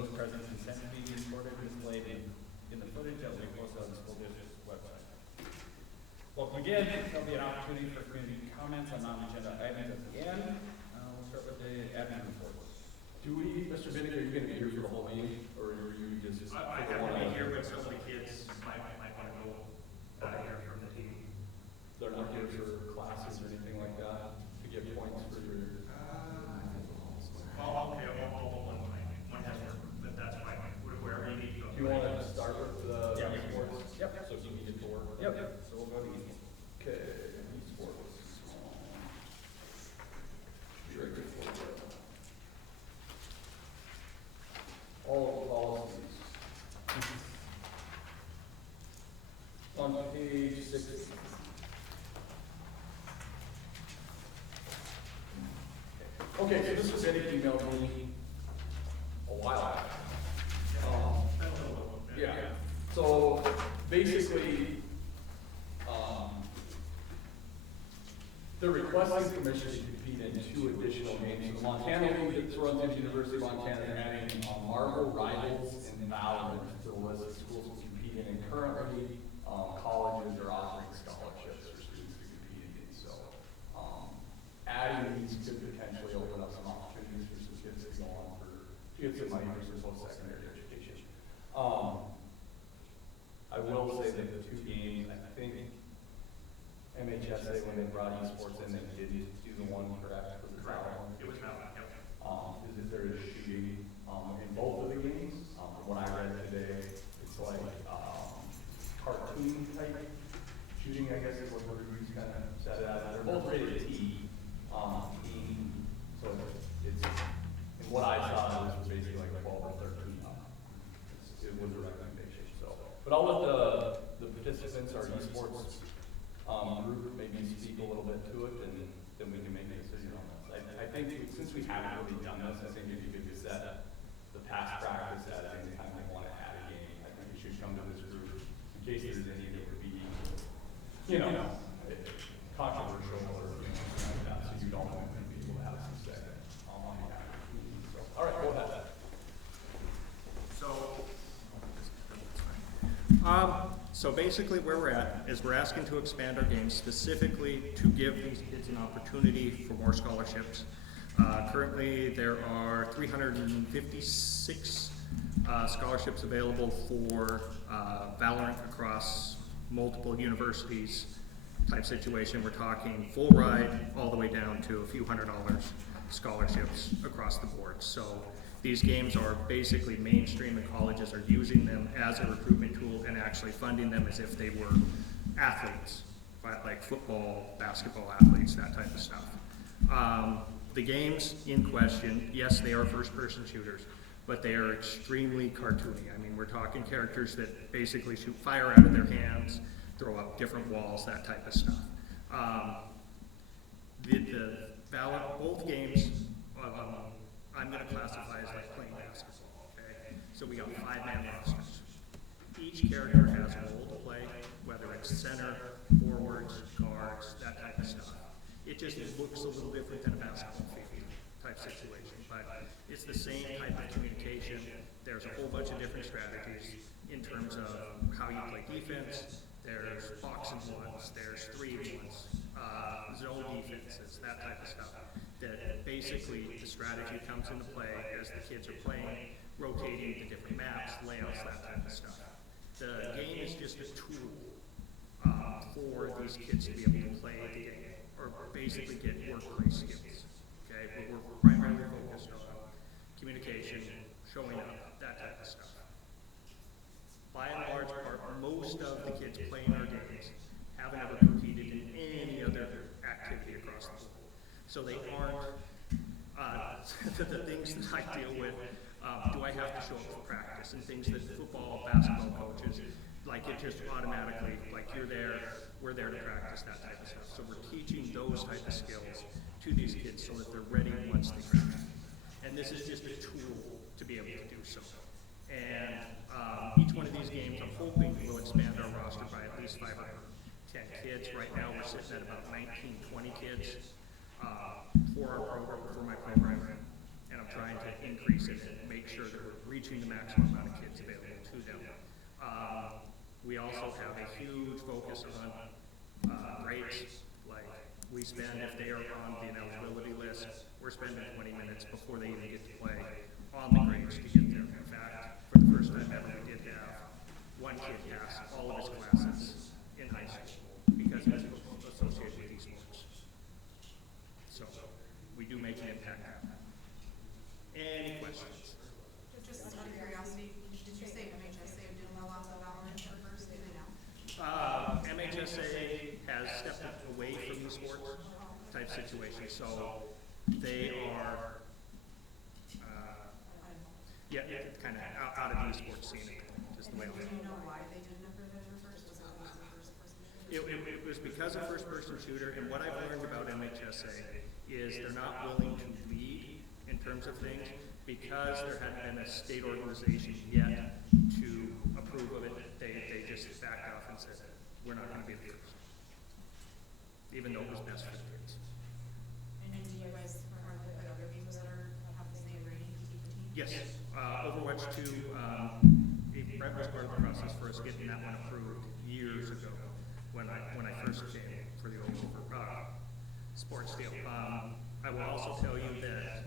those present consent to be recorded and displayed in the footage that will be posted on the school district's website. Welcome again. There'll be an opportunity for community comments on non-agenda items at the end. We'll start with the admin report. Do we, Mr. Binnick, are you going to be here for the whole meeting, or are you just? I have to be here, but some of the kids might want to go here from the team. They're not here for classes or anything like that to get points for your. Oh, okay, one has work, but that's fine. Wherever you need to go. Do you want to start with the sports? Yep. So you can get to work. Yep. So we'll go to esports. Okay. Esports. Very good. All of the policies. On page 6. Okay, so this was Eddie emailed me a while back. Yeah. So basically, they're requesting permission to compete in 2 additional games. The Montana League that runs at the University of Montana, they're adding Marvel Rivals and Valorant to the list of schools to compete in. And currently, colleges are offering scholarships for students to compete in. So, adding these could potentially open up some opportunities for some kids to go on to get some money for some post-secondary education. I will say that the 2 games, I think MHSA, when they brought esports in, they did do the one correct for the trial. It was not, yep. Is that there is shooting in both of the games. From what I read today, it's like cartoon type shooting, I guess is what the reviews kind of said. They're both rated T. So it's, and what I saw was basically like 12 or 13. It was a recommendation. So, but I'll let the participants, our esports group, maybe speak a little bit to it, and then we can make a decision on this. I think since we haven't really done this, I think if you could set the past practice at any time they want to add a game, I think we should come to this group in case there's any that would be, controversial or something like that, so you don't want people to have some say on that. So, all right, go ahead. So basically where we're at is we're asking to expand our games specifically to give these kids an opportunity for more scholarships. Currently there are 356 scholarships available for Valorant across multiple universities type situation. We're talking full ride all the way down to a few $100 scholarships across the board. So these games are basically mainstream, and colleges are using them as a recruitment tool and actually funding them as if they were athletes, like football, basketball athletes, that type of stuff. The games in question, yes, they are first-person shooters, but they are extremely cartoony. I mean, we're talking characters that basically shoot fire out of their hands, throw up different walls, that type of stuff. Both games, I'm going to classify as like playing basketball, okay? So we got 5-man rosters. Each character has a role to play, whether it's center, forwards, guards, that type of stuff. It just looks a little different than a basketball field type situation, but it's the same type of communication. There's a whole bunch of different strategies in terms of how you play defense. There's box and ones, there's 3-1s, zone defenses, that type of stuff. That basically the strategy comes into play as the kids are playing, rotating the different maps, layouts, that type of stuff. The game is just a tool for these kids to be able to play the game, or basically get workplace skills. Okay, but we're primarily focused on communication, showing up, that type of stuff. By and large part, most of the kids playing our games haven't ever competed in any other activity across the board. So they aren't the things that I deal with. Do I have to show up for practice and things that football, basketball coaches, like it just automatically, like you're there, we're there to practice, that type of stuff. So we're teaching those type of skills to these kids so that they're ready once they graduate. And this is just a tool to be able to do so. And each one of these games, I'm hoping will expand our roster by at least 5 or 10 kids. Right now, we're sitting at about 19, 20 kids for our program, for my program. and I'm trying to increase it and make sure that we're reaching the maximum amount of kids available to them. We also have a huge focus on grades. Like, we spend, if they are on the ineligibility list, we're spending 20 minutes before they even get to play on the grades to get there. In fact, for the first time ever, we did have one kid pass all of his classes in high school because he was associated with esports. So, we do make an impact happen. Any questions? Just out of curiosity, did you say MHSA didn't allow the Valorant for first? Do they now? MHSA has stepped away from the sports type situation, so they are, kind of out of the esports scene, just the way it Do is. you know why they didn't approve it for first? Was it because of first person shooter? It was because of first-person shooter, and what I've learned about MHSA is they're not willing to lead in terms of things because there hadn't been a state organization yet to approve of it. They just backed off and said, we're not going to be the first, even though it was best for the kids. And then do you guys are there other games that have the same rating, PT? Yes, Overwatch 2, Brett was part of the process for us getting that one approved years ago when I first came for the sports deal. I will also tell you that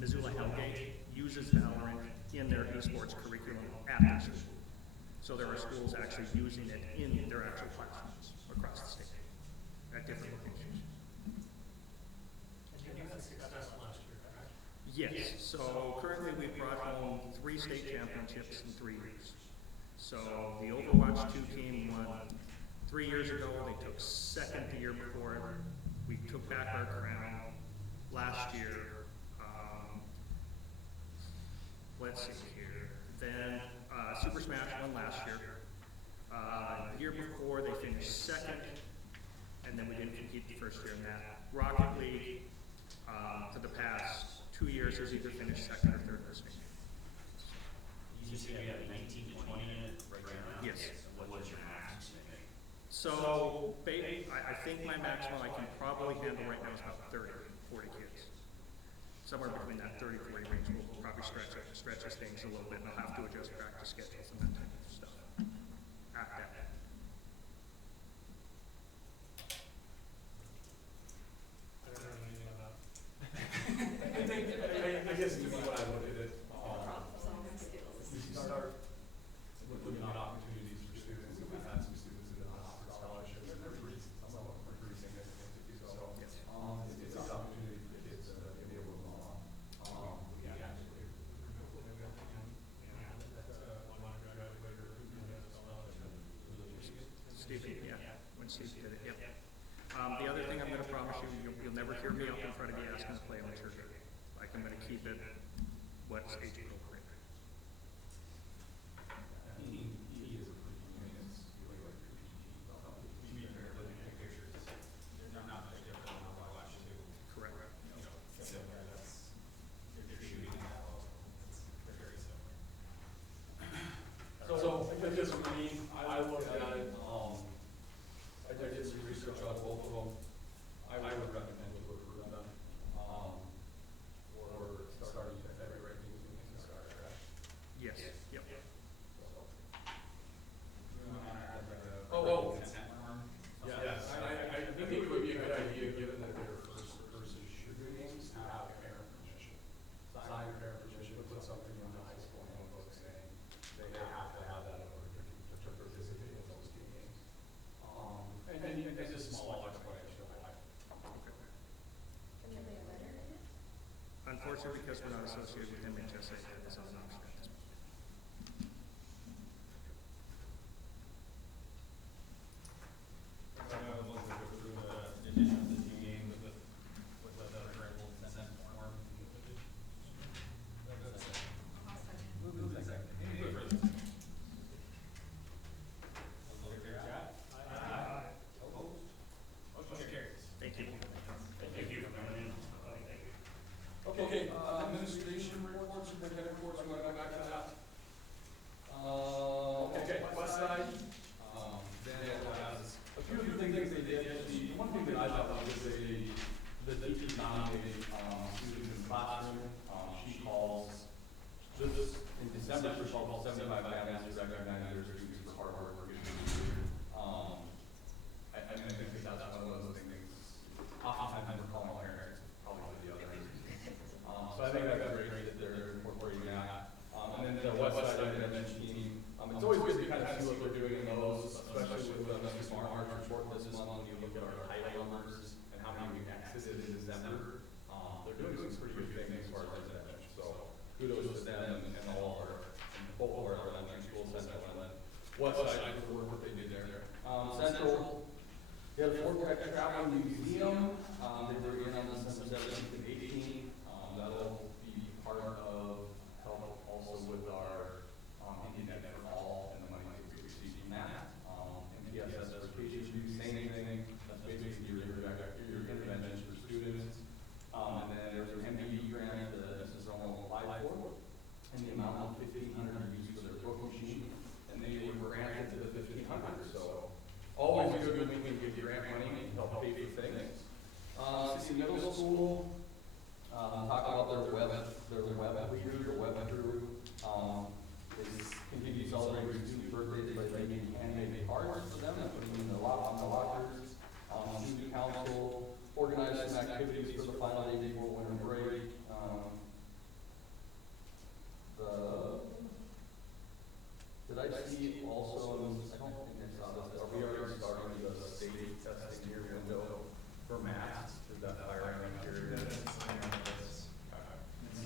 Missoula Hellgate uses Valorant in their esports curriculum at their school. So there are schools actually using it in their actual classrooms across the state at different locations. And you had success last year, correct? Yes, so currently we've brought home 3 state championships in 3 years. So the Overwatch 2 team won 3 years ago. They took second the year before. We took back our crown last year. Let's see here. Then Super Smash won last year. The year before they finished second, and then we didn't compete the first year in that. Rocket League, for the past 2 years, has either finished second or third in the state. You said you had 19 to 20 in it right now? Yes. What was your max? So, I think my maximum I can probably handle right now is about 30, 40 kids. Somewhere between that 30, 40 range, we'll probably stretch these things a little bit, and I'll have to adjust practice schedules and that type of stuff. After that. I don't know anything about. I guess to me, when I look at it, Problem-solving skills. we start looking at opportunities for students. We've had some students that have offered scholarships, and they're pretty, some of them are pretty significant. So, it's an opportunity for the kids to be able to go on. We actually, Steve, yeah, when Steve did it, yep. The other thing I'm gonna promise you, you'll never hear me up in front of you asking to play on the church. Like, I'm gonna keep it what's age appropriate. he is a pretty, I mean, it's really like your PG. You mean you're looking at pictures, they're not very different than Overwatch 2. Correct. You know, similar, that's, they're shooting that low. They're very similar. So, I guess for me, I looked at it, I did some research on both of them. I would recommend to approve them, or starting at February, we can start, correct? Yes, yep. Consent form? Yes, I think it would be a good idea, given that they're first-person shooter games, to have parent permission. Sign a parent permission, put something in the high school handbook saying they have to have that in order to participate in those two games. And just a small explanation of why. Unfortunately, because we're not associated with MHSA, that is not an option at this point. So I would look to approve the addition of the two games with the current consent form. I'll second. Move and second. Any further discussion? All those in favor say aye. Aye. Opposed? Motion carries. Thank you. Thank you for coming in. Okay, administration reports, superintendent reports, you wanna go back middle school, talk about their web crew, they continue to celebrate student birthdays by making handmade cards for them and putting them in the lockers. Student council organized some activities for the final day before winter break. Did I see also, I don't think I saw this, are we already starting the state testing here window for masks? Is that firing up here? And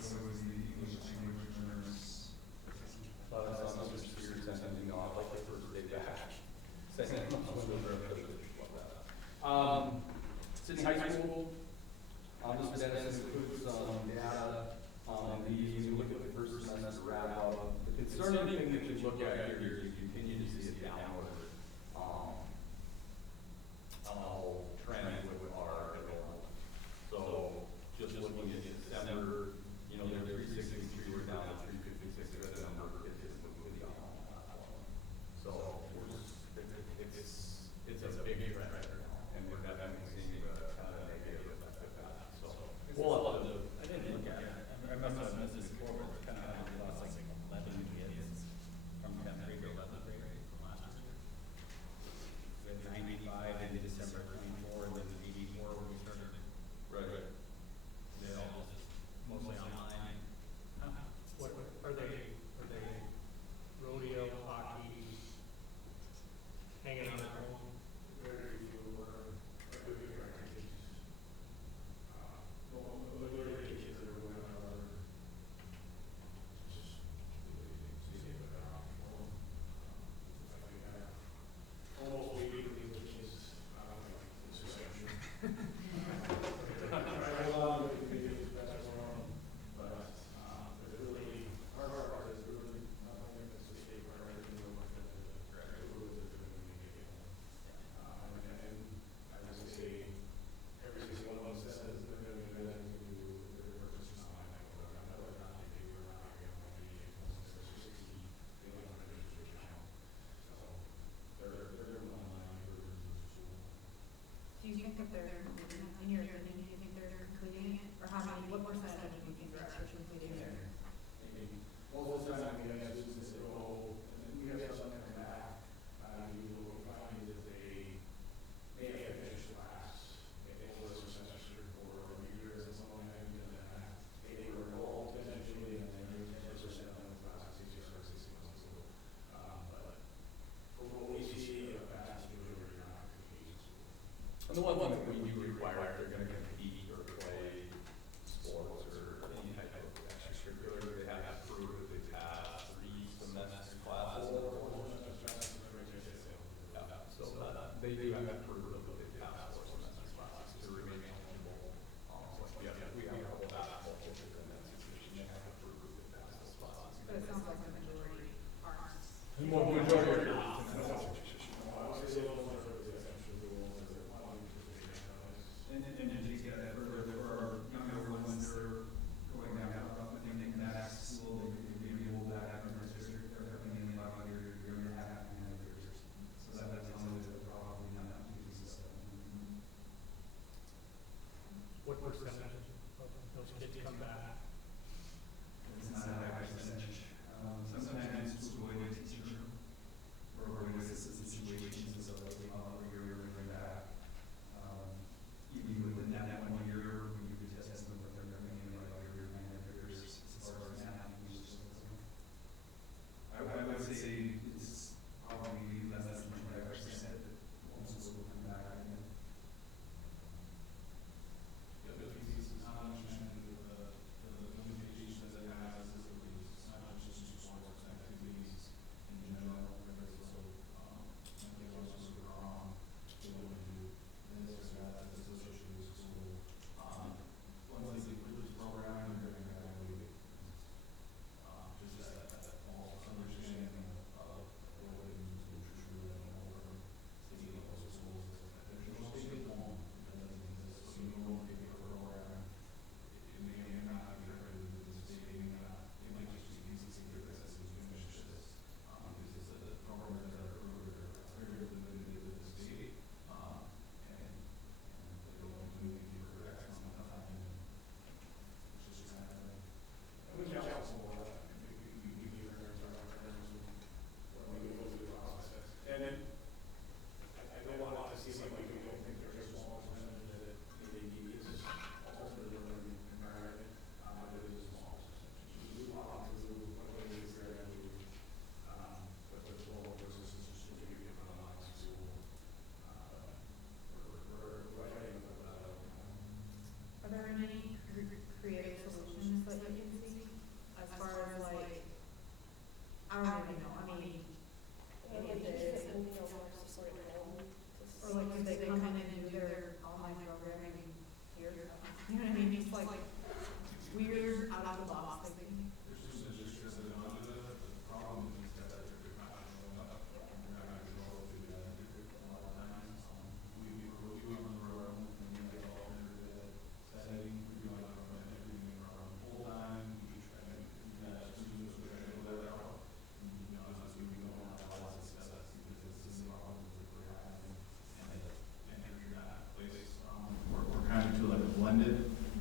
so is the English language learners. Thought I saw Mr. Spears sending off like the first day back. Saying, Sidney High School,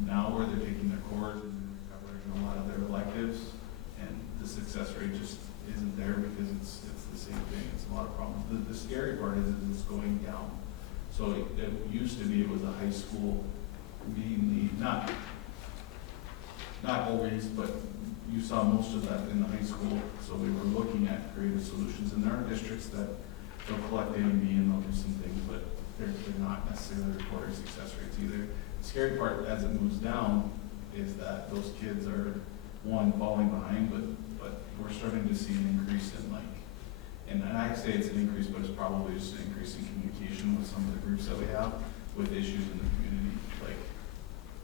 now where they're taking their course and they're covering a lot of their electives, and the success rate just isn't there because it's the same thing. It's a lot of problems. The scary part is it's going down. So it used to be it was a high school mainly, not always, but you saw most of that in the high school. So we were looking at creative solutions, and there are districts that they'll collect A and B and they'll do some things, but they're not necessarily reporting success rates either. The scary part as it moves down is that those kids are, one, falling behind, but we're starting to see an increase in and I say it's an increase, but it's probably just an increase in communication with some of the groups that we have with issues in the community. Like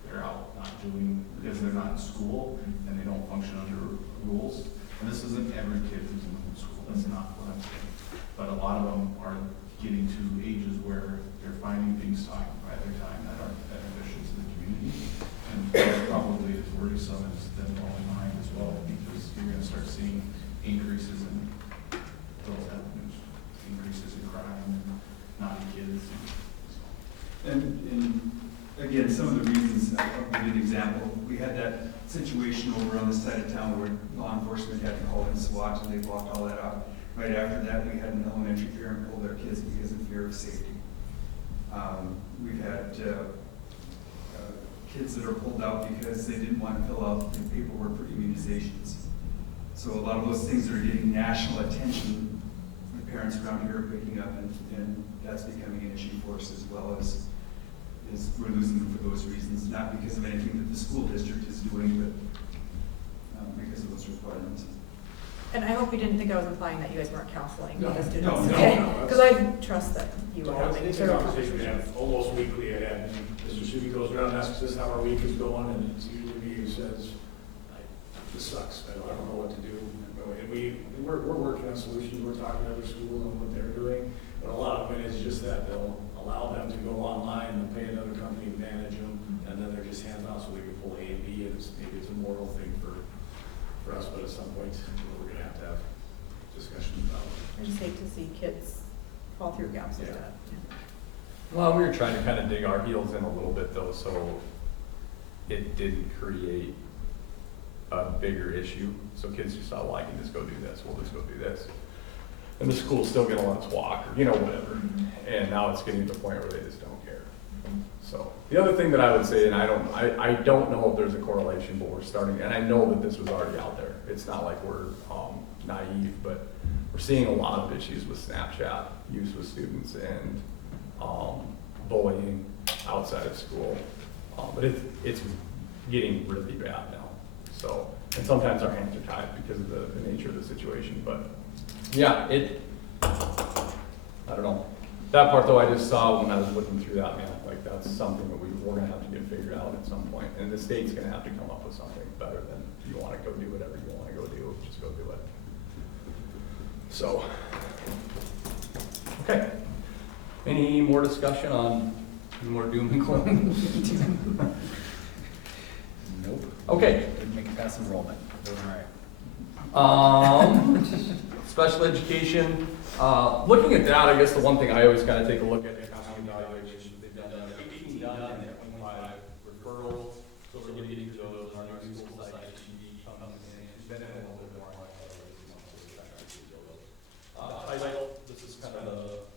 they're out not doing, because they're not in school and they don't function under rules. And this isn't every kid who's in school, that's not what I'm saying. But a lot of them are getting to ages where they're finding things to occupy their time that aren't beneficial to the community. And that probably is worrisome as them falling behind as well, because you're gonna start seeing increases in those avenues, increases in crime and naughty kids. And again, some of the reasons, I'll give you an example. We had that situation over on this side of town where law enforcement had to call in SWAT and they blocked all that out. Right after that, we had an elementary parent pull their kids because of fear of safety. We've had kids that are pulled out because they didn't want to fill out the paperwork for immunizations. So a lot of those things are getting national attention. The parents around here are picking up, and that's becoming an issue for us as well as we're losing them for those reasons, not because of anything that the school district is doing, but because of those requirements. And I hope you didn't think I was implying that you guys weren't counseling No, the students, no, okay? no, Because I trust that you were No, having. it's a conversation we have almost weekly, and Mr. Shuby goes around and asks us how our week is going, and it's usually me who says, this sucks, I don't know what to do. And we're working on solutions, we're talking to other schools on what they're doing, but a lot of it is just that they'll allow them to go online and pay another company to manage them, and then they're just hands off so they can pull A and B, and maybe it's a moral thing for us, but at some point, we're gonna have to have discussions about it. I just hate to see kids fall through gaps like Yeah. that. Well, we were trying to kind of dig our heels in a little bit though, so it didn't create a bigger issue. So kids just thought, well, I can just go do this, we'll just go do this. And the school's still gonna let us walk, or whatever. And now it's getting to the point where they just don't care. So the other thing that I would say, and I don't know if there's a correlation, but we're starting, and I know that this was already out there. It's not like we're naive, but we're seeing a lot of issues with Snapchat use with students and bullying outside of school. But it's getting really bad now. So, and sometimes our hands are tied because of the nature of the situation. But yeah, I don't know. That part though, I just saw when I was looking through that, man, like that's something that we're gonna have to get figured out at some point. And the state's gonna have to come up with something better than you wanna go do whatever you wanna go do, just go do it. So, okay. Any more discussion on any more doom and gloom? Nope. Okay. Didn't make it past enrollment, doing all right. Special education, looking at that, I guess the one thing I always kind of take a look at is county evaluations. They've done 18 done and 25 referrals, so we're getting to those on our new school site. She comes in, she's been in a little bit more. Title, this is kind of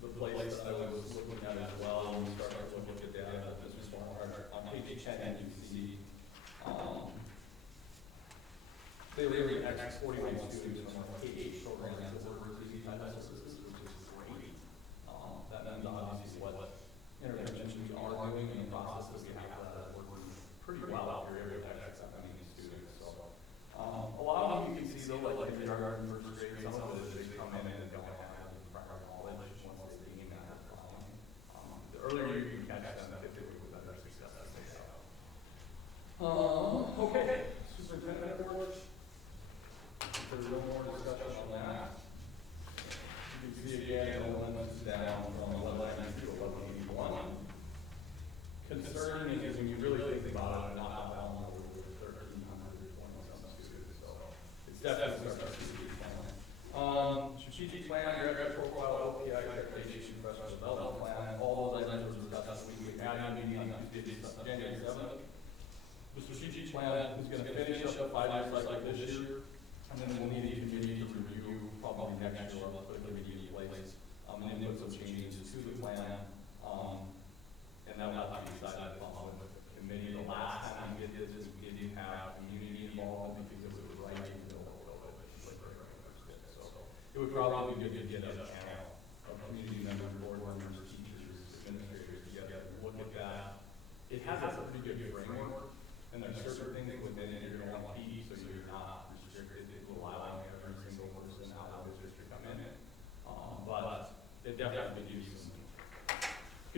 the place that I was looking at as well, when we started to look at data. This was on page 10, you see, they were exporting students from K-8 programs over to these titles, which is great. That means obviously what interventions we are doing in the process, we have that working pretty well out here at accepting these students. So, a lot of them you can see though, like kindergarten, first grade, some of it is they come in and don't have the prior knowledge once they gain that. The earlier you can catch them, typically with better success as they go. Okay. Superintendent reports. If there's no more discussion on that, you can plan is gonna finish up the 5-year cycle this year, and then we'll need a committee to review probably next year, let's put a committee in place, and then put some changes to the plan, and that will have to be decided upon with the committee. The last time we did this, we didn't have community involved because it was right in the middle of COVID. So it would probably be good to get a panel of community members, board members, teachers, administrators together, look at that. It has a pretty good framework, and there's certain things within it you're gonna want to keep, so you're not restricted to allowing every single person out of the district come in. But it definitely could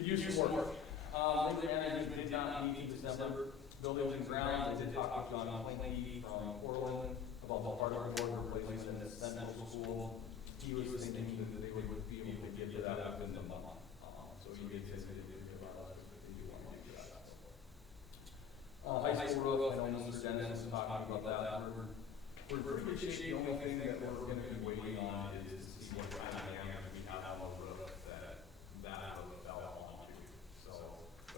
use some work. Building management did not meet in December. Buildings and grounds, I did talk to John Planky from Portland about the part of the board replacement in the central school. He was thinking that they would be able to get to that within the month. So he did say they did give our letters, but they do want to get that. High school roof, I know Mr. Dennis was talking about that. We're in pretty good shape. The only thing that we're going to be waiting on is to see what kind of damage we have on the roof that roof fell onto. So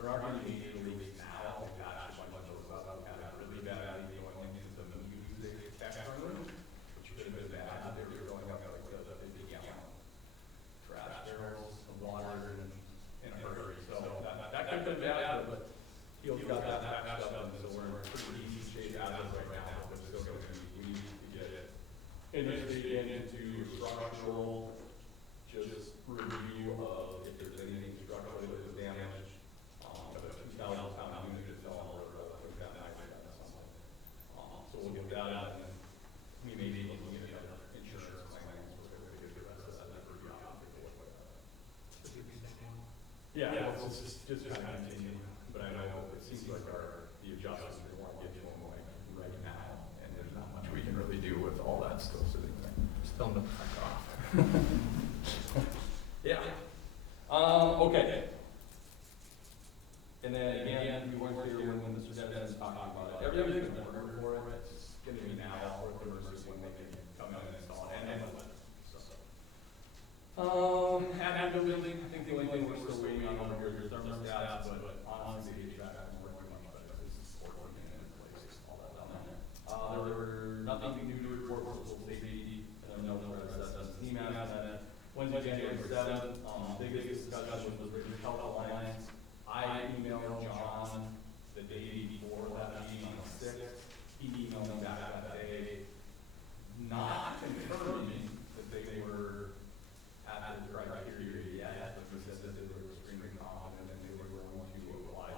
there are going to be leaks now. We've got a bunch of those up. We've had a really bad leak going into the music tech room, which could have been bad. They were going up like the 50-gallon trash barrels of water in a hurry. So that could have been bad, but he's got that patched up, and so we're in pretty easy shape as of right now. But still going to we need to get it into structural, just review of if there's anything structurally that was damaged. The 2,000-pound unit fell all over, like that, something. So we'll get that out, and then we may be able to get another insurance claim, so we're going to get the rest of that review out. Yeah, it's just kind of continue, but I know it seems like the adjustments we want to get to them like right now, and there's not much we can really do with all that still sitting there. Just tell them to fuck off. Yeah. Okay. And then again, we weren't here when Mr. Dennis was talking about it. Everything's been ordered for it. It's going to be now or the versus when they can come in and install it. And admin building, I think the only thing we're still waiting on over here is thermostats, but honestly, the HVAC is working much better. This is working in place, all that down there. There were nothing new to report for local safety. I don't know where that's team has on it. Wednesday, January 7th, biggest discussion was the Health Alliance. I emailed John the day before that meeting on the 6th. He emailed me back that day, not confirming that they were at the criteria yet, but he said that they were extremely confident and they were going to apply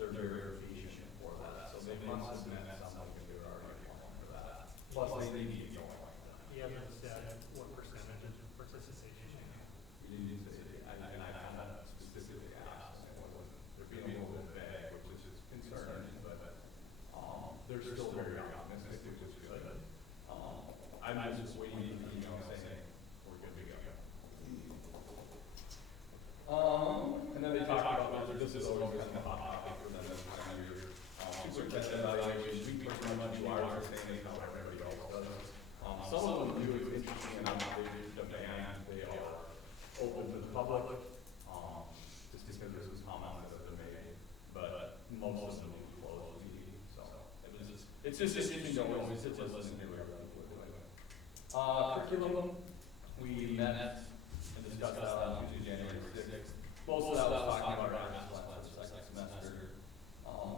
for their verification for that. So they must have met something they were already applying for that. Plus they need to go like that. You haven't said what percentage of participation? We didn't say, I kind of specifically asked, and it wasn't, they're being a little bit vague, which is concerning, but they're still very optimistic, which is good. I'm just waiting for you know saying we're good to go. And then they talk about this is always kind of a hot topic for them this time of year. Superintendent evaluation, we pretty much do ours the same how everybody else does. Some of them do it interesting enough, they demand, they are open to the public, just because there's some comments that are made, but most of them will close easy, so it's just interesting to always sit and listen to everybody. Curriculum, we met and discussed that on Tuesday, January 6th. Most of that was talking about our classes for the second semester,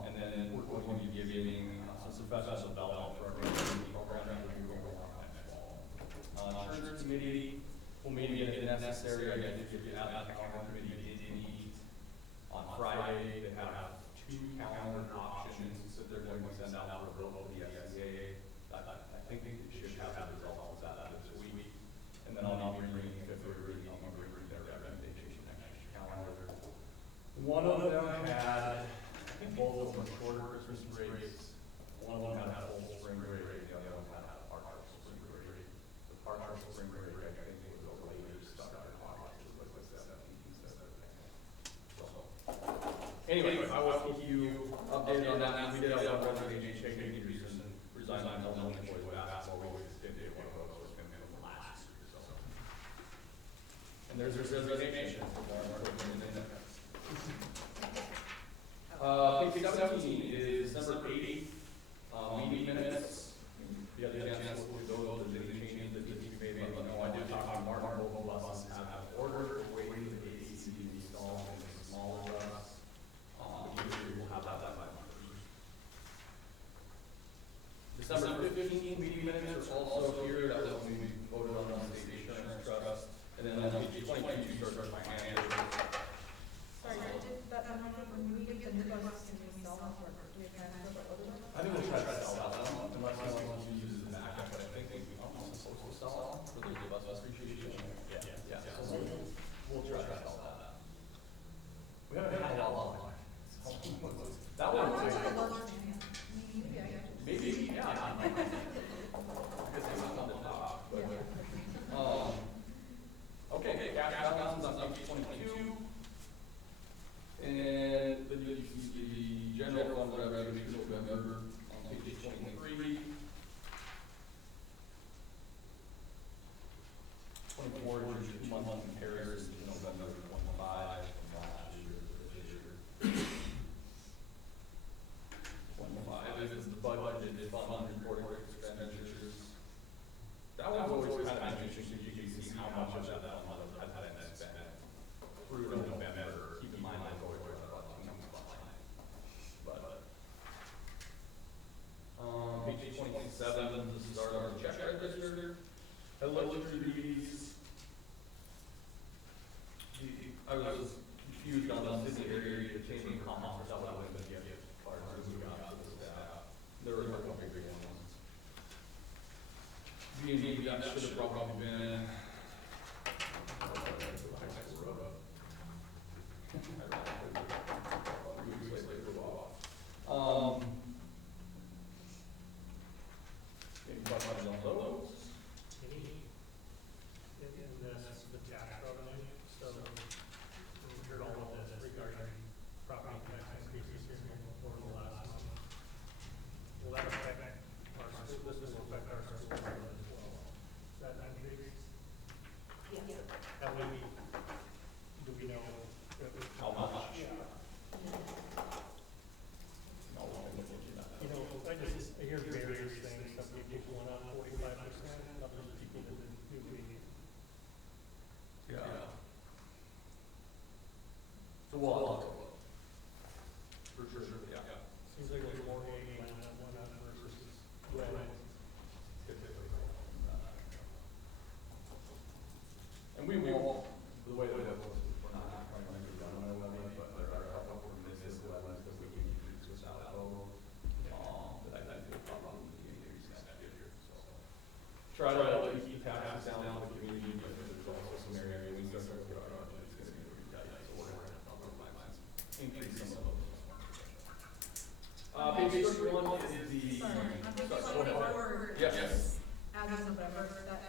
and then we're going to be giving some professional development for our program that we're going on next fall. Insurance committee will maybe if necessary, I guess if you have that calendar committee did meet on Friday, they have 2 calendar options that they're going to send out for a vote to the SCA. I think they should have the results of that this week, and then I'll be bringing February, I'll be bringing their recommendation next calendar. One of them had, I think both of them were shorter Christmas breaks. One of them had a full spring break, the other one had a partial spring break. The partial spring break, I think it was a later start in August, it was like 17th instead of so. Anyway, I will keep you updated on that. We did have one resignation, Shane Peterson resigned on elementary boys basketball. We just did one of those with him last year, so. And there's resignation. Page 17 is December 8th. large man. Maybe I could. Maybe, yeah. I guess I'm not on the top, but, okay, cash balance on page 22. And then you see the general fund revenue to November on page 23. 24 is your 2-month comparison to November 25 from last year to this year. 25 is the budgeted fund reported expenditures. That was always kind of interesting, you can see how much of that fund has been spent through November. Keep in mind, I go over about 2 months behind. But, page 27, this is our check register. I looked through these. I was confused on the Sidney area changing comments, that would have been gift cards, we got to the staff. There were a couple big ones. B&B, that should have probably been. Any questions on those? The tax revenue, so we heard all of this regarding property tax increases here over the last month. Will that affect our school, this will affect our school budget as well? Is that an increase? Yeah. That way do we know? How much? Yeah. No, I'm looking at that. You know, I hear various things, some people went up 45%, others people didn't do the. Yeah. So we'll look. For sure, yeah. Seems like there's more aid on that one versus. And we won't, the way that it was, we're not trying to make it run away, but there are a couple of municipal ones that we can use without vote. That I feel probably increase next year, so. Try to keep taxes down to the community, but there's also some area we start to put our budget, it's gonna be really tight, so we're gonna have to increase some of those. Page 31 is the. Sorry, on page Go ahead. 24. Yes. As of November,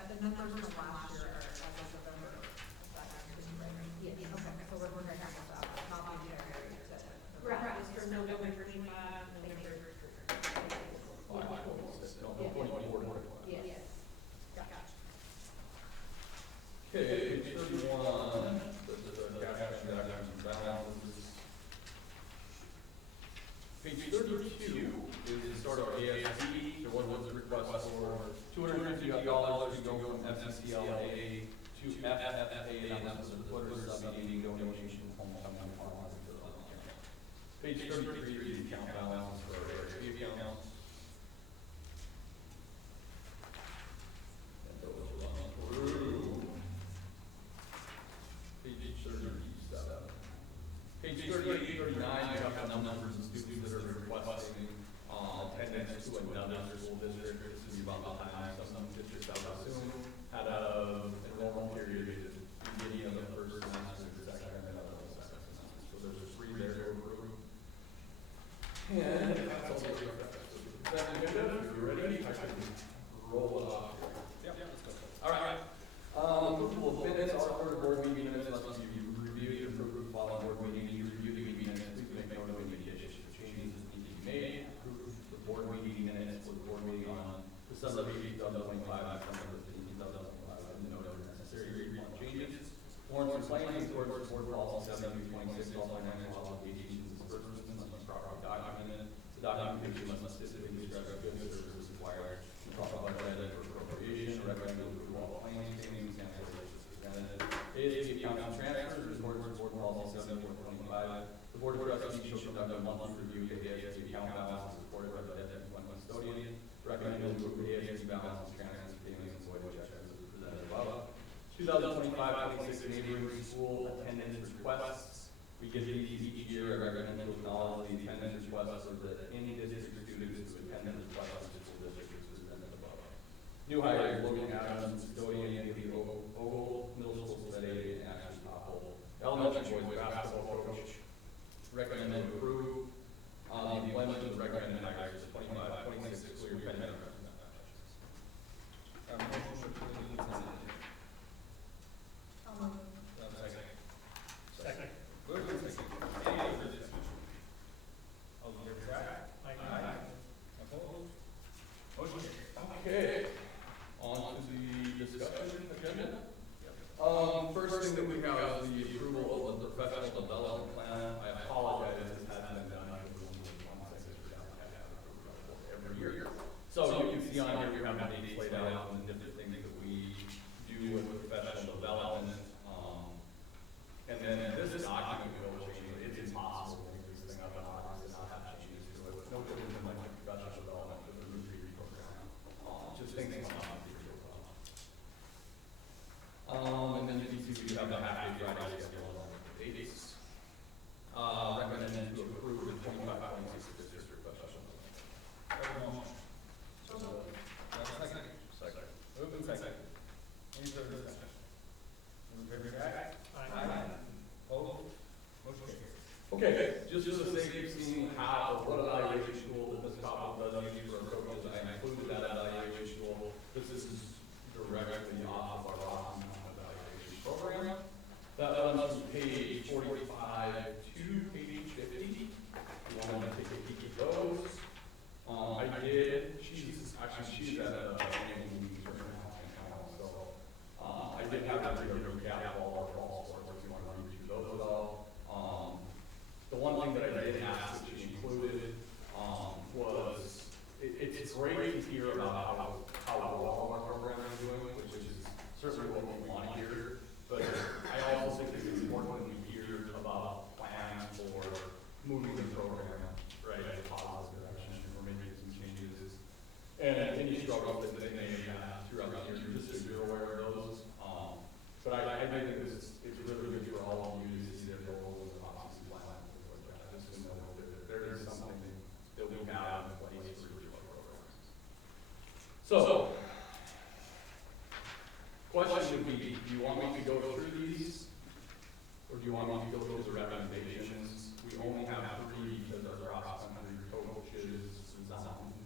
the numbers from last year are as of November. Is that accurate, right? Yes. Okay, so we're going to have that, not the entire area. Right, it's for November 25, November. Yes. Gotcha. Okay, page 31, the cash transactions balances. Page 32 is sort of ASD, there was a request for $250 to go from FCCLA to FFA, and that was a footer sub-meeting donation from Homecoming Farmers. Page 33 is the account balance for our ASD accounts. And those run through. Page 37. Page 38, 39, we have the numbers of students that are requesting attendance to another school district. This is about the time some districts, I would assume, had a enrollment period at the beginning of the first semester, second, and another second semester. So there's 3 there to approve. And that's all the consent agenda. If you're ready, I can roll it off. Yep, let's go. All right. Approval of minutes, our board meeting minutes must be reviewed and approved following board meeting. You review the meeting minutes, please make note of any changes that need to be made. Approve the board meeting minutes for the board meeting on December 8, 2025, December 15, 2025. Note if necessary, refund changes. Warrants and claims, board policy 7026, all financial obligations and disbursements must be properly documented. The documentation must specifically describe goods or services required, proper budget or appropriation, recommended approval of all claims, payments, and cancellations presented. ASB accounts and transfers, board policy 7425. The board of trustees shall conduct a monthly review of the ASB account balance supported by the deputy custodian. Recommended to approve the ASB balance transfers, payments, and void checks as presented above. 2025-26 neighboring school attendance requests. We get these each year. I recommend to acknowledge the attendance requests of the any district students who attend the requests of school districts presented above. New hires: Logan Adams, custodian, Anthony Ogle, middle school study, and Ashley Topple. Elementary boys basketball coach. Recommend to approve. the employment of the recommended hires for 25-26 school year pending. Motion to approve the consent agenda. Second. Moved and seconded. Any further discussion? All in favor, say aye. Aye. Opposed? Motion carries. Okay, on to the discussion agenda. First thing that we have is the approval of the professional development plan. I apologize, this hasn't been done every year. So you can see on here, we have the dates laid out and the different things that we do with professional development. And then this document will change, it's impossible to make this thing up in August, not have changes to it. No different than like professional development with the Route 3 program. Just things come up. And then you can see we have the half-day Friday schedule on the dates. Recommended to approve the 25-26 district professional. Motion. Second. Moved and seconded. Any further discussion? All in favor, say aye. Aye. Opposed? Motion carries. Okay, just for the sake of seeing how, what evaluation tool that this topic does use for approaches, I included that evaluation tool. This is directly off of our Rocky Mountain evaluation program. That runs from page 45 to page 50. If you want to take a peek at those. I did, she's at a annual meeting right now, so, I did have to read a recap of all our calls, so if you want to read through those all. The one thing that I did ask that she included, was, it's great to hear about how well our program is doing, which is certainly what we want to hear, but I also think it's important when we hear about plans for moving the program, right, in a positive direction, or making some changes. And any struggles that they may have throughout the year, just so you're aware of those. But I think it's really good for all of you to see their goals and obviously plans and things like that. Just to know that there is something that we have in place for your programs. So, question would be, do you want me to go through these? Or do you want me to go through the recommendations? We only have 3 because our cross-country coaches resigned.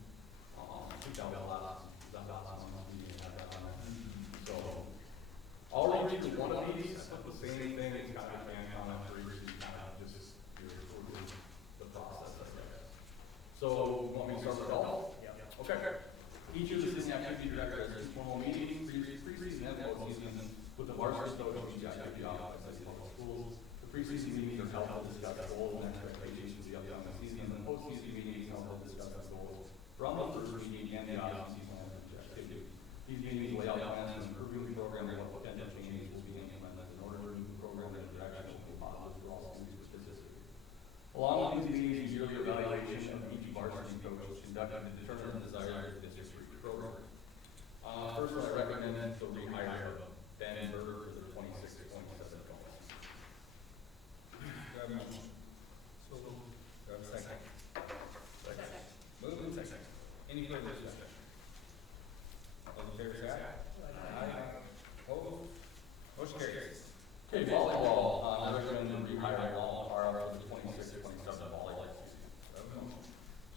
We got a lot of so, I'll read through one of these, but the same thing, it's got a fan comment for each, kind of just the process, I guess. So, want me to start with all? Yeah. Okay. Each of the Sidney activity directors has formal meetings, pre-season and post-season with the varsity coaches, the activity office, public schools. The pre-season meetings are held to discuss goals and expectations of the upcoming season, and the post-season meetings are held to discuss goals from the first meeting and the off-season plan and activity. These meetings lay out plans and improving the program and what potential changes will be implemented in order to move the program in a direction that will be positive for all students participate. Along with these meetings, yearly evaluation of each varsity coach conducted to determine the desired district program. First, I recommend the rehire of Ben Berger for the 26-27 goals. Do I have a motion? So moved. Do I have a second? Second. Moved and seconded. Any further discussion? All in favor, say aye. Aye. Opposed? Motion carries. Okay, volleyball, I recommend the rehire all of the 26-27 volleyball season. Do I have a motion?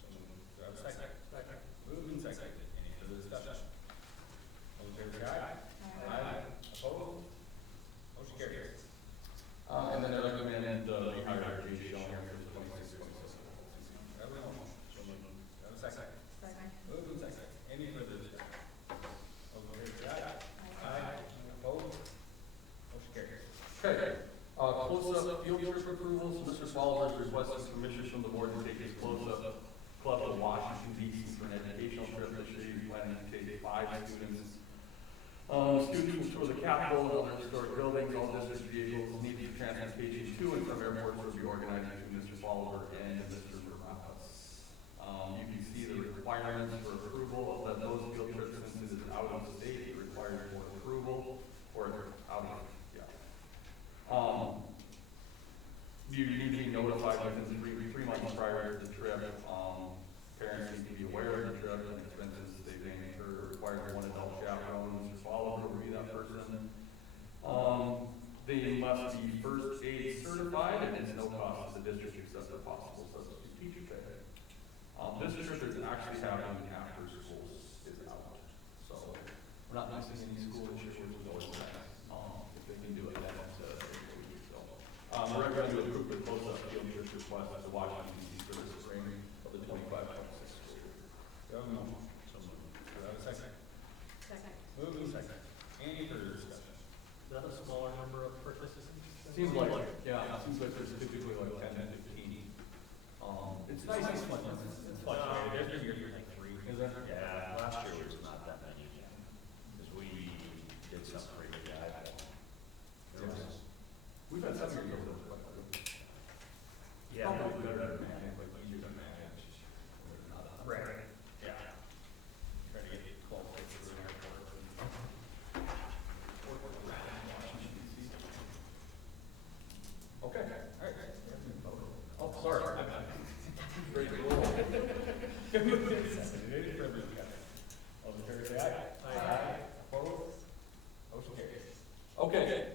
So moved. Do I have a second? Second. Moved and seconded. Any further discussion? All in favor, say aye. Aye. Opposed? Motion carries. And then I recommend the rehire of J.J. Shaw for the 26-27 season. Do I have a motion? So moved. Do I have a second? Second. Moved and seconded. Any further discussion? All in favor, say aye. Aye. Opposed? Motion carries. Okay, close-up field trip approvals. Mr. Swallow has requested permission from the board to take his close-up club to Washington D.C. for an educational trip. This year he's planning to take 5 students. Students will tour the Capitol and other historic buildings. All district vehicles need to transportation to and from airports will be organized between Mr. Swallow and Mr. Vermatas. You can see the requirements for approval of those field trips since it is out of the state. It requires board approval or out of, yeah. You need to be notified within three months prior to the trip. Parents need to be aware of the trip and expenses they may incur. Requires 1 adult chaperone to follow to be that person. They must be first aid certified and it's no cost to the district except for possible substitute teacher pay. We're going to approve the close-up field trip request to Washington DC for the spring of the 25-26 school year. Do I have a motion? Do I have a second? Second. Moved and second. Any further discussion? Is that a smaller number of participants? Seems like, yeah, it seems like there's typically like 10 to 15. It's nice. It's fluctuated. There's been years like 3. Is there? Yeah, last year was not that many, because we did something pretty good. There was- We've had some years over there. Yeah. Probably better than manage, like easier to manage. Right. Yeah. Try to get qualified for an airport. Okay, all right. Oh, sorry. Great rule. Any further discussion? All in favor, say aye. Aye. Opposed? Motion carries. Okay.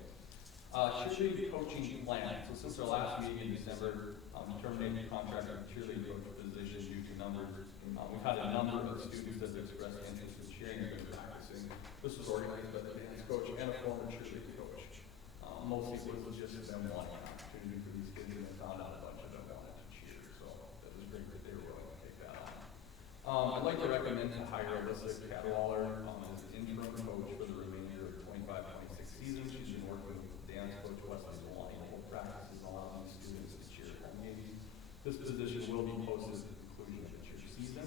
Cheerleading coaching plan. So since our last meeting in December, we terminated the contract with cheerleading coach position due to numbers. We've had a number of students that have expressed interest in sharing and practicing. This was organized by the dance coach and a former cheerleading coach. Mostly it was just them wanting an opportunity for these kids, and they found out a bunch of them wanted to cheer, so that was great that they were willing to take that on. I'd like to recommend to hire Alyssa Cadwaller as an interim coach for the remainder of the 25-26 season. She's been working with the dance coach Wesley Maloney, who practices allowing students to cheer at games. This position will be posted at the conclusion of the cheer season,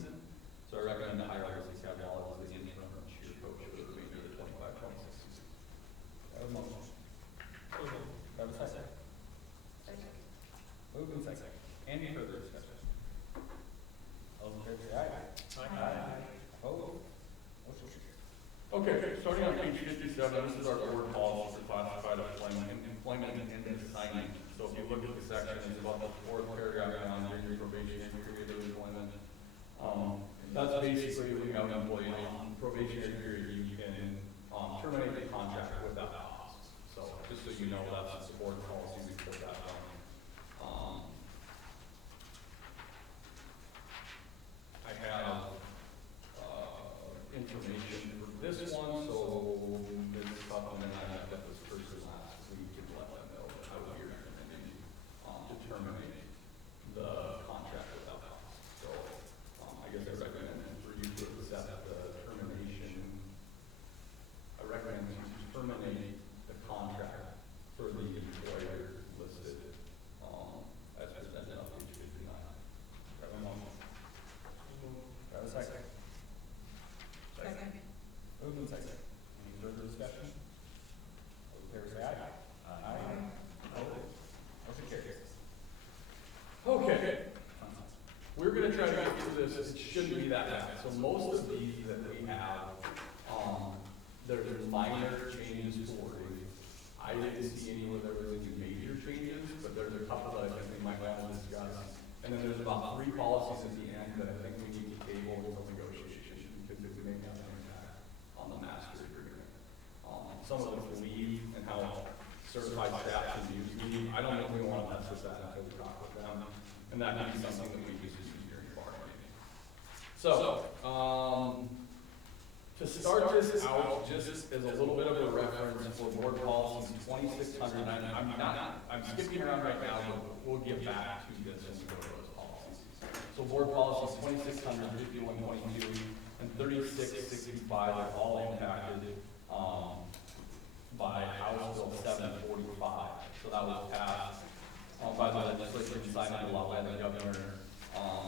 so I recommend to hire Alyssa Cadwaller as the interim cheer coach for the remainder of the 25-26 season. That was a motion. Do I have a second? Second. Moved and second. Any further discussion? All in favor, say aye. Aye. Opposed? Motion carries. Okay, starting on page 57, this is our board policy for classified employment and assignment. So if you look at the section, it's about the fourth paragraph down during your probationary period of employment. That's basically when you have an employee on probationary period, you can terminate the contract without cost. So just so you know, that's the board policy, we put that down. I have information for this one, so this supplement I got this person last week and let them know that I would be recommending to terminate the contract without cost. So I guess I recommend for you to accept the termination. I recommend you to terminate the contract for the employer listed as presented on page 59. Do I have a motion? Do I have a second? Second. Moved and second. Any further discussion? All in favor, say aye. Aye. Opposed? Motion carries. Okay. We're gonna try to get through this, it shouldn't be that bad. So most of these that we have, there's minor changes to wording. I didn't see any where there was any major changes, but there's a couple that I think we might want to discuss. And then there's about 3 policies at the end that I think we need to table until negotiation, because it may have an impact on the master agreement. Some of it's leave and how certified staff can use leave. I don't know if we want to mess with that until we talk with them. And that may be something that we use during bargaining. So, to start this out, just as a little bit of a reference for board policy 2600, I'm skipping around right now, but we'll get back to this when we go to those policies. So board policies 2600, 5122, and 3665 are all impacted by House Bill 745. So that was passed by the legislature and signed into law by the governor.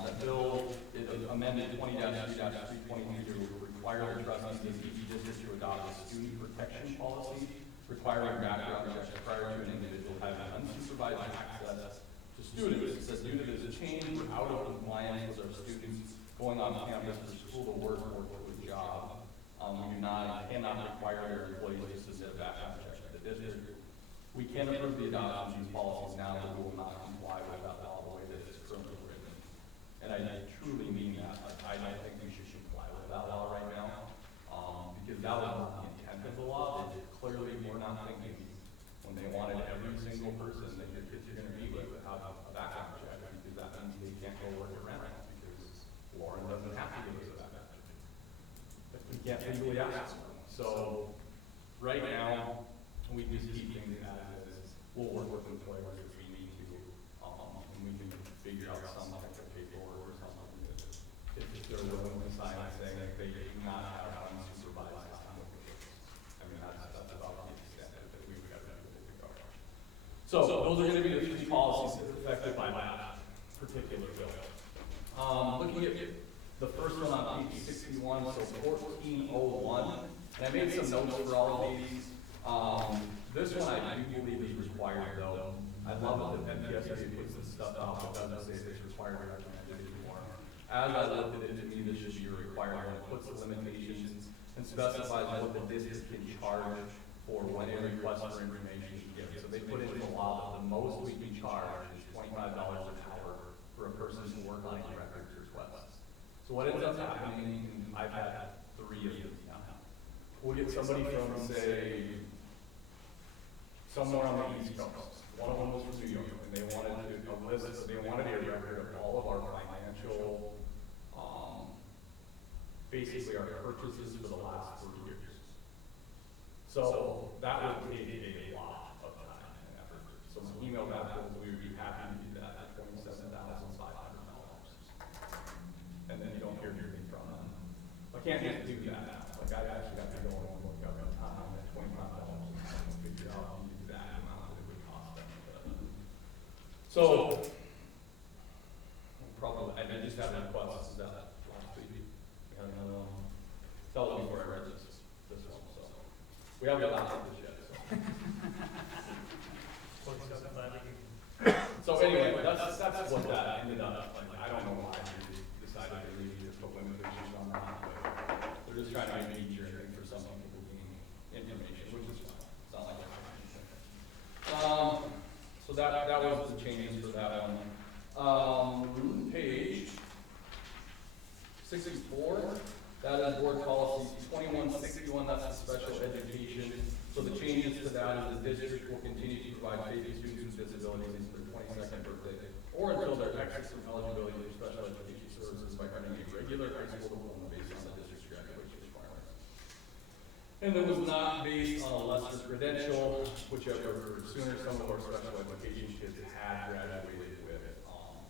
That bill, it amended 20-3.22 to require the trustees of each district to adopt a student protection policy requiring background checks prior to an individual having unsupervised access to students. It says due to this change, we're out of compliance with our students going on campus for school to work or to a job. We cannot require our employees to submit a background check to the district. We can approve the adoption of these policies now, but we will not comply with that law the way that it's currently written. And I truly mean that. I don't think we should comply with that law right now, because that was not the intent of the law. They clearly were not thinking when they wanted every single person that your kids are going to be with to have a background check, because that means they can't go work at Renton, because Lauren doesn't have to give us a background check. But we can't legally ask them. So right now, we just keep things as we'll work with employers if we figure out some type of paperwork or something. If they're willing to sign it saying that they do not have unsupervised time with the kids. I mean, that's about the extent that we would have to do with the car. So those are gonna be the three policies affected by that particular bill. Looking at the first one on page 61, so 1401, and I made some notes for all of these. This one I do believe is required though. I love that MPSA puts this stuff out, but doesn't say it's required or recommended anymore. As I looked at it, to me, this should be a required one. It puts the limitations and specifies what the district can charge for when a request for information is given. So they put into the law that the most we can charge is $25 an hour for a person to work on a records request. So what ends up happening, and I've had 3 of these now. We'll get somebody from, say, somewhere on the East Coast. One of them was from New York, and they wanted a record of all of our financial, basically our purchases for the last 3 years. So that would take a lot of time and effort. So my email back was, we would be happy to do that at $27,500. And then you don't hear anything from them. I can't just do that now. Like, I actually have to go and look up at time at $25 and figure out the exact amount that it would cost them. So, probably, I just had a request that last week. We had another one. That was before I read this one, so. We haven't got to this yet, so. So anyway, that's what that ended up. Like, I don't know why they decided to really just put limitations on that, but they're just trying to make it easier for some people getting information, which is fine. It's not like they're trying anything. So that was the changes for that one. Page 64, that is board policy 2161, that's the special education. So the changes to that is the district will continue to provide safety students with disabilities for their 22nd birthday or until their exits from eligibility for special education services by earning a regular high school diploma based on the district's graduation requirements. And it was not based on a lesser credential, whichever sooner some of our special education kids had graduated with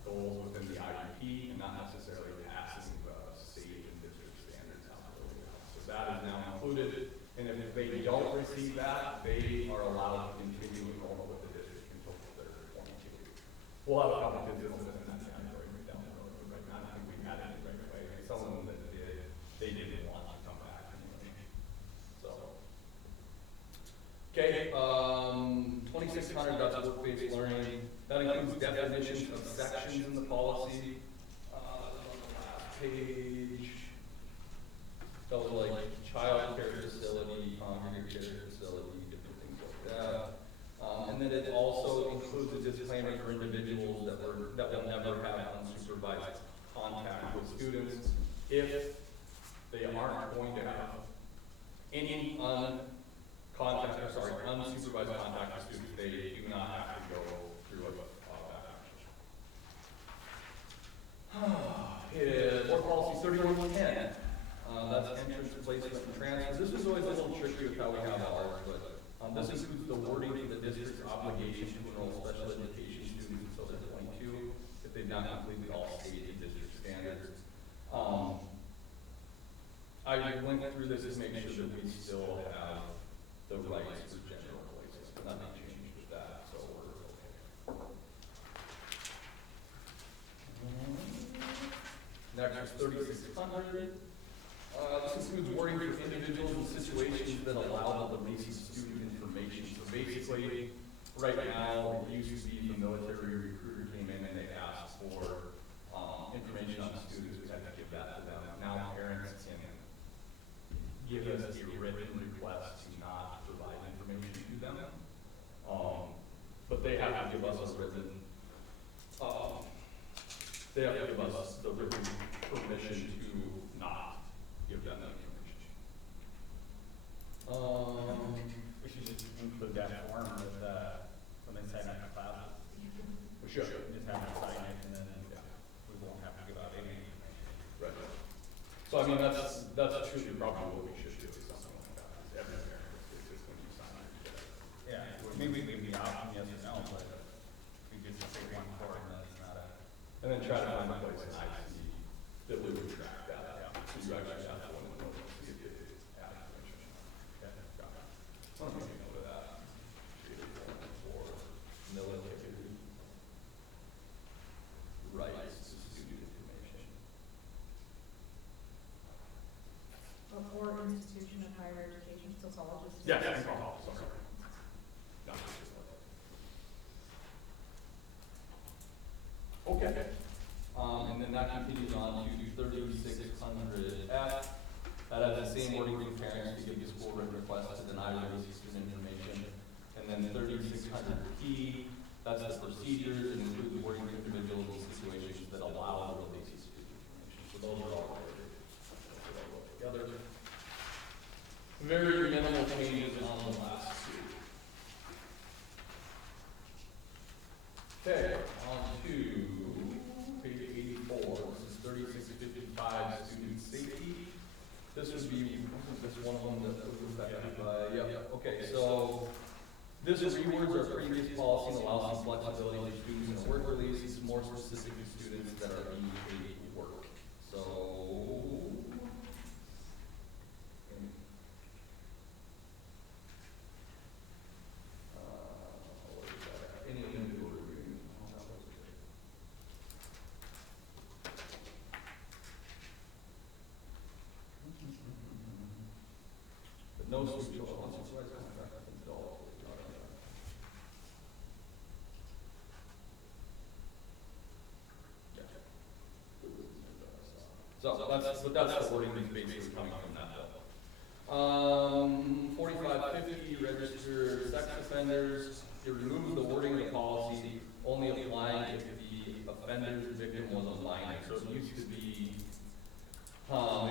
goals within the IEP and not necessarily passing the state and district standards. So that is now included. And if they don't receive that, they are allowed to continue enrollment with the district until they're 22. We'll have a couple of kids within that category right down the road, but I don't think we had it right away. Some of them that did, they didn't want to come back anyway. So, okay, 2600, that's work-based learning. That includes definitions of sections in the policy. On the last page. So like child care facility, congregate care facility, different things like that. And then it also includes a disclaimer for individuals that will never have unsupervised contact with students if they aren't going to have any unsupervised contact with students. They do not have to go through a board policy 3110. That's entrance, placement, and transfer. This is always a little tricky with how we have ours, but this includes the wording for the district's obligation to enroll special education students until they're 22 if they've not completed all state and district standards. I went through this to make sure that we still have the rights for general places, but nothing changed with that, so we're okay. Next is 3600. This includes wording for individuals in situations that allow the release of student information. So basically, right now, it used to be the military recruiter came in and they asked for information on the students. We had to give that to them. Now parents can give us a written request to not provide information to them. But they have to give us a written, they have to give us the written permission to not give them that information. We should just include that form with, when they sign up for classes. We should. Just have them sign it and then we won't have to give out any information. Right. So I mean, that's truly probably what we should do, is something like that. Every parent is going to sign it. Yeah, maybe we leave the option yes or no, but we just say one for it and then it's not a. And then try to find a place in IC that we would track that, so you actually have to one of those, see if it has information. Okay, got it. Let me make a note of that. For military rights to student information. Or institution of higher education, so colleges. Yeah, sorry. No, okay. And then that continues on to 3600F. That has the same wording for parents to give the school written request to deny release of student information. And then 3600P, that's the procedures and include the wording for individuals and situations that allow the release of student information. So those are all together. Very minimal changes on the last two. Okay, on to page 84. This is 3655 student safety. This would be, this is one of them that was affected by, yeah, okay, so this rewords our previous policy and allows some flexibility for students in a work release. It's more specific to students that are being paid work. So, any individual review. But no supervised contract at all. So that's the wording that's basically coming from that bill. 4550 registered sex offenders. It removes the wording of the policy, only applying if the offender's victim was a minor. So it used to be,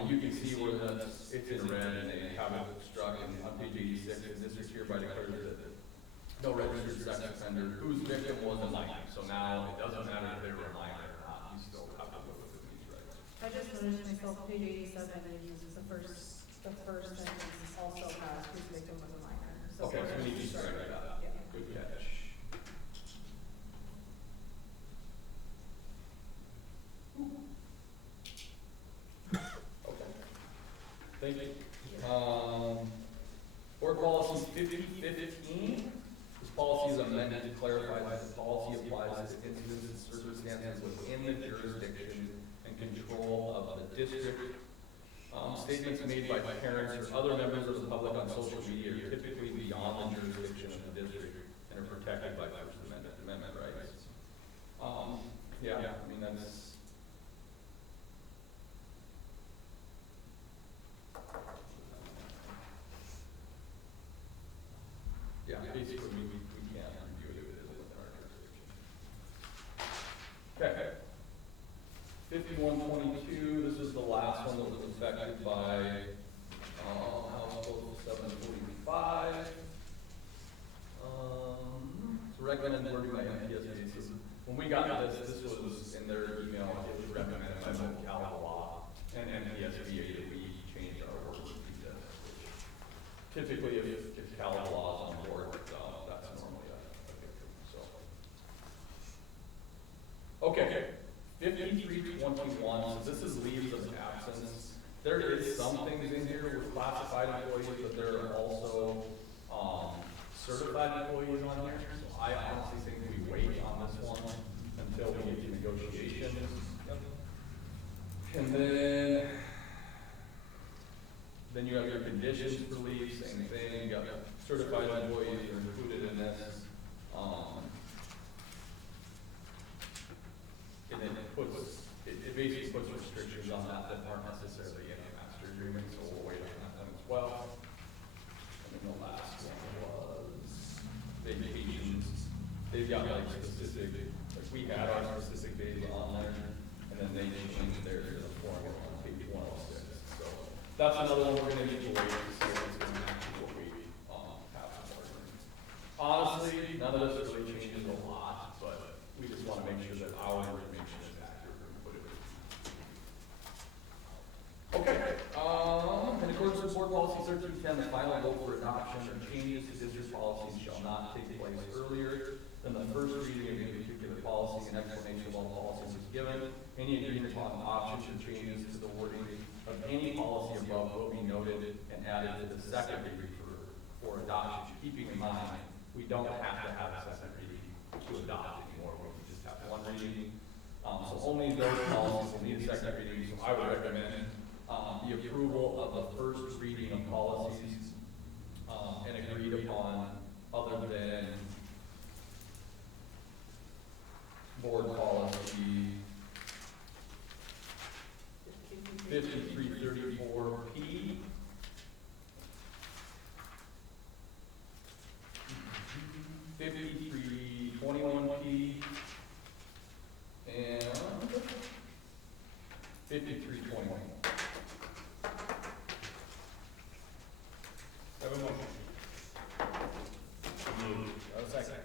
you can see where it's in red and they have it struck on page 86. And this is hereby declares that no registered sex offender whose victim was a minor. So now it doesn't matter if they were a minor or not. You still have to go with these regs. I just noticed myself, page 87, and uses the first sentence also has whose victim was a minor. So Okay, so we need to strike strike that. Yeah. Good catch. Okay. Thank you. Board policy 5015. This policy is amended to clarify that the policy applies to incidents and circumstances within the jurisdiction and control of the district. Statements made by parents or other members of the public on social media are typically beyond the jurisdiction of the district and are protected by First Amendment rights. Yeah, I mean, that's. Yeah, basically, we can't review it within our jurisdiction. Okay. 5122, this is the last one that was affected by House Bill 745. It's recommended wording by MPSB. So when we got this was in their email, it was recommended by both Cal Law and MPSB that we change our wording to this. Typically, if Cal Law is on board, that's normally a good thing, so. Okay. 5321, so this is leaves of absence. There is some things in here with classified employees, but there are also certified employees on here. So I honestly think we wait on this one until we get to negotiations. And then you have your conditions for leave, same thing. You got certified employees are included in this. And then it basically puts restrictions on that aren't necessarily in a master agreement, so we'll wait on that one as well. And then the last one was vacations. They've got like specific, like we had our specific days on there, and then they changed theirs to the form on page 106. So that's another one we're gonna need to wait to see what's gonna happen, what we have for it. Honestly, none of this really changes a lot, but we just wanna make sure that our information is accurate and put it. Okay, in accordance with board policy 1310, the final vote for adoption or changes to district policies shall not take place earlier than the first reading of any particular policy and explanation of all policies is given. Any agreement on options or changes to the wording of any policy above will be noted and added to the second reading for adoption, keeping in mind, we don't have to have a second reading to adopt anymore, we can just have one reading. So only those policies will need a second reading, so I would recommend, the approval of the first reading of policies, and agreed upon, other than board policy 5334P. (5321P) and 5321. Have a motion. Move. Have a second.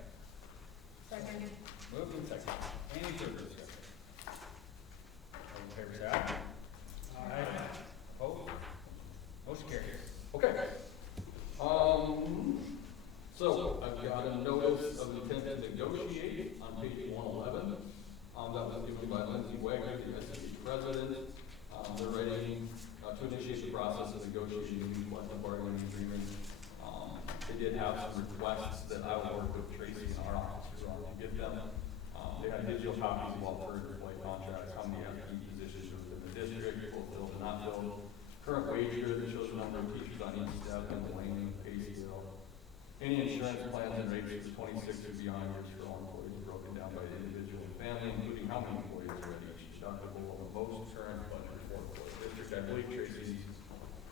Second. Moved and second. Any further discussion? All in favor, say aye. Aye. Opposed? Motion carries. Okay. So I've got a notice of intent to negotiate on page 111. That was given by Lindsay Wagner, the SEC president. They're ready to initiate the process of negotiating the collective bargaining agreement. They did have some requests that I will work with Tracy in our office to get them. They had digital copies of all current employee contracts, how many FTE positions within the district, both filled and not filled. Current wage year that shows the number of teachers on each step and the length of pay scale. Any insurance plans and rates for 26 or beyond years for all employees are broken down by individual and family, including how many employees are at each deductible of the most current budget report for the district. I believe Tracy's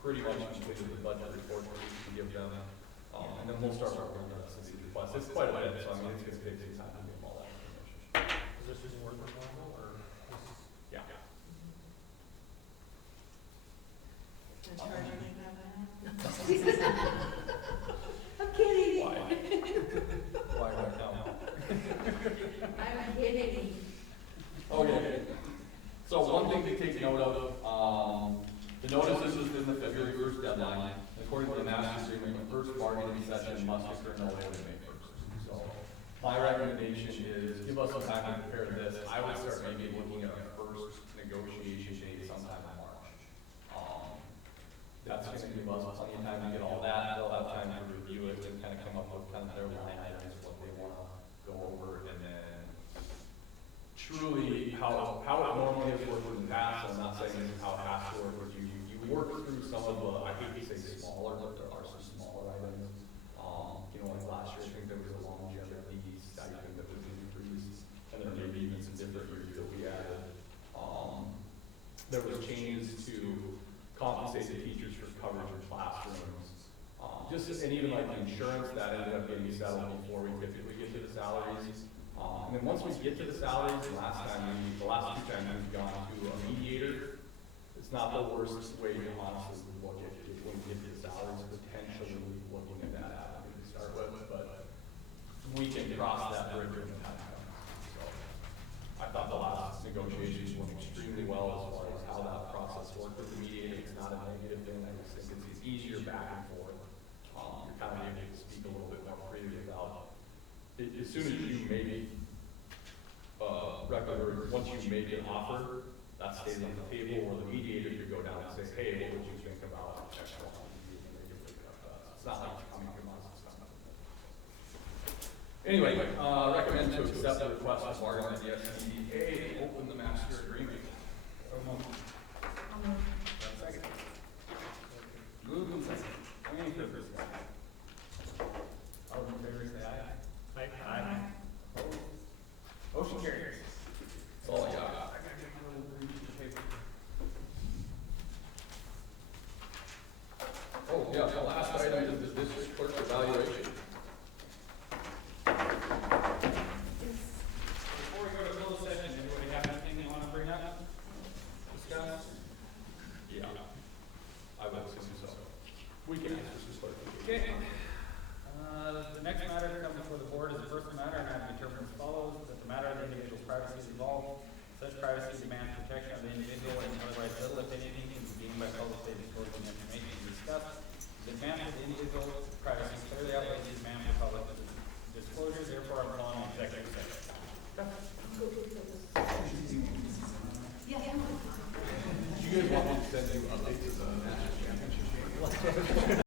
pretty much completed the budget report that we can give them. And then we'll start working on the rest of these requests. It's quite a bit, so I mean, it's gonna take some time to get all that information. Is this just work proposal or? Yeah. I'm kidding. Why? Why right now? I'm kidding. Okay. So one thing to take note of, the notice is within the February 1st deadline. According to the master agreement, the first bargaining session must occur no later than May 1st. So my recommendation is give us some time to prepare this. I would start maybe looking at a first negotiation date sometime in March. That's gonna give us plenty of time to get all that. They'll have time to review it and kind of come up with kind of their line items, what they wanna go over, and then truly how it normally has worked in the past. I'm not saying this is how it has to work, but you work through some of the, I hate to say smaller, but there are some smaller items. You know, like last year, I think there was a longevity stipend that was increased, and there may be even some different years that we added. There was changes to compensate the teachers for coverage in classrooms. And even like the insurance, that ended up getting settled before we typically get to the salaries. And then once we get to the salaries, the last two times we've gone to a mediator. It's not the worst way to honestly look at it when we get to the salaries, potentially looking at that avenue to start with, but we can cross that bridge when the time comes. So I thought the last negotiations went extremely well as far as how that process worked with the mediator. It's not a negative thing. I just think it's easier back and forth. You're kind of able to speak a little bit more freely about it. As soon as you make once you make an offer, that stays on the table, or the mediator could go down and say, hey, what would you think about X, Y, and Z? It's not like coming to us and stuff. Anyway, recommend to accept the request of bargain at the SCDA to open the master agreement. Second. Moved and second. Any further discussion? All in favor, say aye. Aye. Opposed? Motion carries. That's all I got. Oh, yeah, the last item is the district clerk evaluation. Before we go to closed session, update to the national championship game.